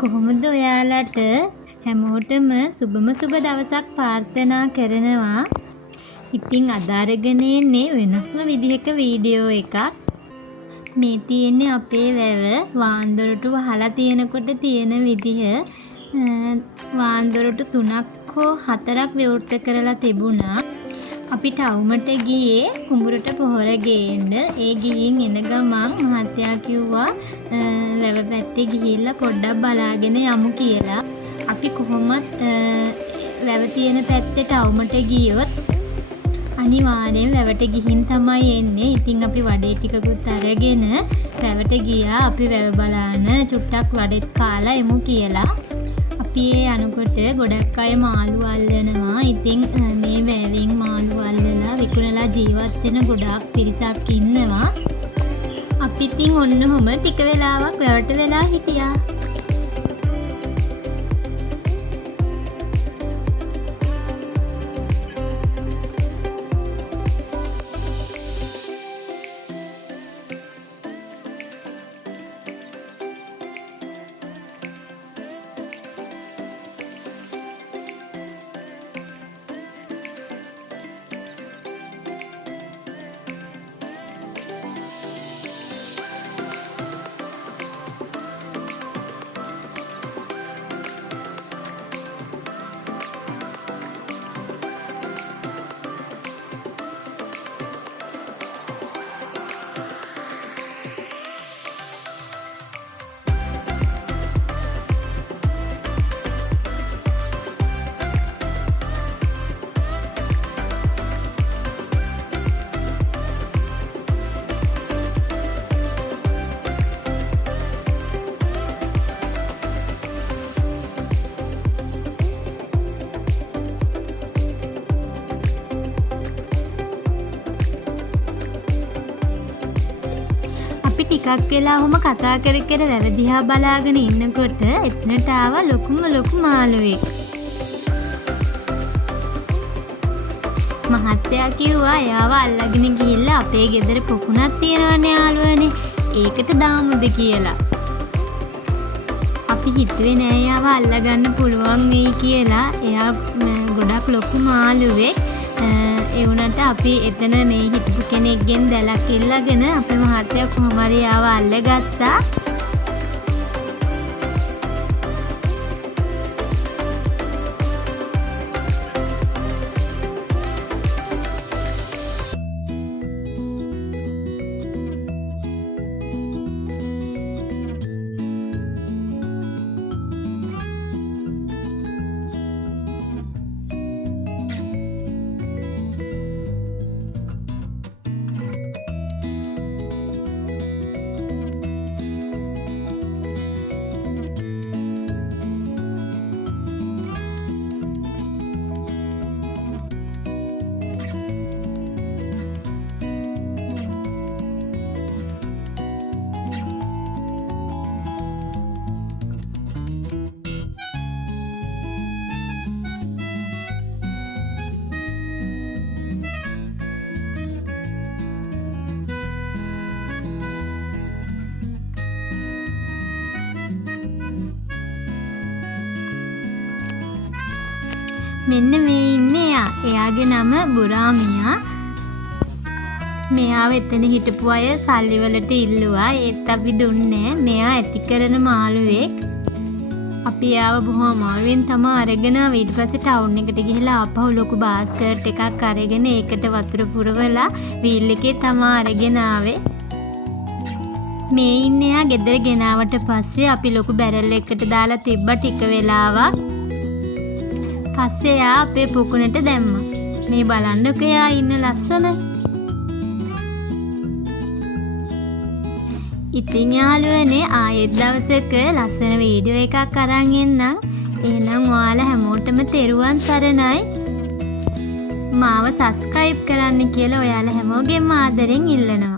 කොහොමද ඔයාලට හැමෝටම සුබම සුබ දවසක් ප්‍රාර්ථනා කරනවා. ඉතින් අද අරගෙන එන්නේ වෙනස්ම විදිහක වීඩියෝ එකක්. මේ තියෙන්නේ අපේ වැව වාන්දොරටු වහලා තියෙනකොට තියෙන විදිහ. වාන්දොරටු 3ක් හෝ 4ක් විවෘත කරලා තිබුණා. අපි ටවුමට ගියේ කුඹුරට පොහොර ගේන්න. ඒ ගිහින් එන ගමන් මහත්තයා කිව්වා වැව පැත්තේ ගිහිල්ලා පොඩ්ඩක් බලාගෙන යමු කියලා. අපි කොහොමත් වැව තියෙන පැත්තේ ටවුමට ගියොත් අනිවාර්යෙන් වැවට ගිහින් තමයි එන්නේ. ඉතින් අපි වඩේ ටිකකුත් අරගෙන වැවට ගියා. අපි වැව බලන්න චුට්ටක් වඩෙත් කාලා එමු කියලා. අපි ඒ යනකොට ගොඩක් අය මාළු අල්ලනවා. ඉතින් මේ වැවෙන් මාළු අල්ලලා විකුණලා ජීවත් වෙන ගොඩාක් පිරිසක් ඉන්නවා. අපි ඉතින් ඔන්නෝම ටික වෙලාවක් වැවට වෙලා හිටියා. අපි ටිකක් වෙලා ඔහොම කතා කර කර වැව දිහා බලාගෙන ඉන්නකොට එතනට ආවා ලොකු මාළුවෙක්. මහත්තයා කිව්වා එයාව අල්ලගෙන ගිහිල්ලා අපේ ගෙදර පොකුණක් තියෙනවනේ යාළුවනේ. ඒකට දාමුද කියලා. අපි හිතුවේ නෑ එයාව අල්ලගන්න පුළුවන් වෙයි කියලා. එයා ගොඩක් ලොකු මාළුවෙක්. ඒ වුණාට අපි එතන මේ හිටපු කෙනෙක්ගෙන් දැලක් ඉල්ලගෙන අපේ මහත්තයා කොහොම හරි ආව අල්ලගත්තා. මෙන්න මේ ඉන්නේ එයා. එයාගේ නම බුරාමියා. මෙයාව එතන හිටපු අය සල්ලි වලට ඉල්ලුවා. ඒත් අපි දුන්නේ. මෙයා ඇති කරන මාළුවෙක්. අපි එයාව බොහොම අමාරුවෙන් තමයි අරගෙන ඊට පස්සේ ටවුන් එකට ගිහලා ආපහු ලොකු බාස්කට් එකක් අරගෙන ඒකට වතුර පුරවලා වීල් එකේ තමයි අරගෙන ආවේ. මේ ඉන්නේ එයා. ගෙදර ගෙනාවට පස්සේ අපි ලොකු බැරල් එකකට දාලා තිබ්බ ටික වෙලාවක්. පස්සේ එයා අපේ පොකුණට දැම්මා. මේ බලන්නකෝ එයා ඉන්න ලස්සන. ඉතින් යාළුවනේ ආයෙත් දවසක ලස්සන වීඩියෝ එකක් අරන් එන්නම්. එහෙනම් ඔයාලා හැමෝටම තෙරුවන් සරණයි. මාව සබ්ස්ක්‍රයිබ් කරන්න කියලා ඔයාලා හැමෝගෙම ආදරෙන් ඉල්ලනවා.